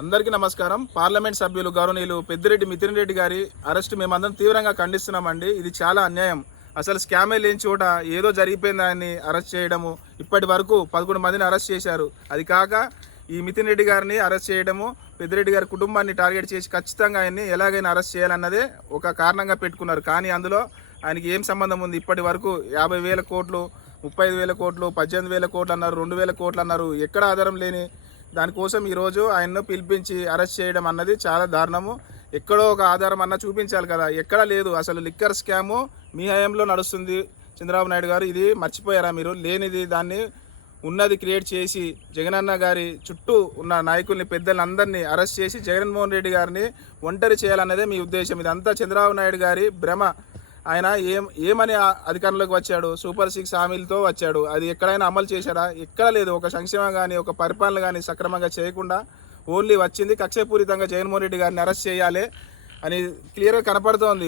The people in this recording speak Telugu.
అందరికీ నమస్కారం. పార్లమెంట్ సభ్యులు గౌరవనీయులు పెద్దిరెడ్డి మితిన్ రెడ్డి గారి అరెస్ట్ మేమందరం తీవ్రంగా ఖండిస్తున్నామండి. ఇది చాలా అన్యాయం. అసలు స్కామే లేని చోట ఏదో జరిగిపోయిందని అరెస్ట్ చేయడము. ఇప్పటి వరకు పదకొండు మందిని అరెస్ట్ చేశారు. అది కాక ఈ మితిన్ రెడ్డి గారిని అరెస్ట్ చేయడము పెద్దిరెడ్డి గారి కుటుంబాన్ని టార్గెట్ చేసి ఖచ్చితంగా ఆయన్ని ఎలాగైనా అరెస్ట్ చేయాలన్నదే ఒక కారణంగా పెట్టుకున్నారు. కానీ అందులో ఆయనకి ఏం సంబంధం ఉంది? ఇప్పటి వరకు యాభై వేల కోట్లు ముప్పై ఐదు వేల కోట్లు పద్దెనిమిది వేల కోట్లు అన్నారు రెండు వేల కోట్లు అన్నారు. ఎక్కడ ఆధారం లేని దానికోసం ఈరోజు ఆయన్ను పిలిపించి అరెస్ట్ చేయడం అన్నది చాలా దారుణము. ఎక్కడో ఒక ఆధారం అన్న చూపించాలి కదా. ఎక్కడ లేదు. అసలు లిక్కర్ స్కాము మీ హయాంలో నడుస్తుంది. చంద్రబాబు నాయుడు గారు ఇది మర్చిపోయారా మీరు? లేనిది దాన్ని ఉన్నది క్రియేట్ చేసి జగనన్న గారి చుట్టూ ఉన్న నాయకుల్ని పెద్దలందరినీ అరెస్ట్ చేసి జగన్మోహన్ రెడ్డి గారిని ఒంటరి చేయాలన్నదే మీ ఉద్దేశం. ఇదంతా చంద్రబాబు నాయుడు గారి భ్రమ. ఆయన ఏం ఏమని అధికారంలోకి వచ్చాడు? సూపర్ సిక్స్ హామీలతో వచ్చాడు. అది ఎక్కడైనా అమలు చేశాడా? ఎక్కడ లేదు. ఒక సంక్షేమం కానీ ఒక పరిపాలన కానీ సక్రమంగా చేయకుండా ఓన్లీ వచ్చింది కక్షపూరితంగా జగన్మోహన్ రెడ్డి గారిని అరెస్ట్ చేయాలి అని క్లియర్గా కనపడుతోంది.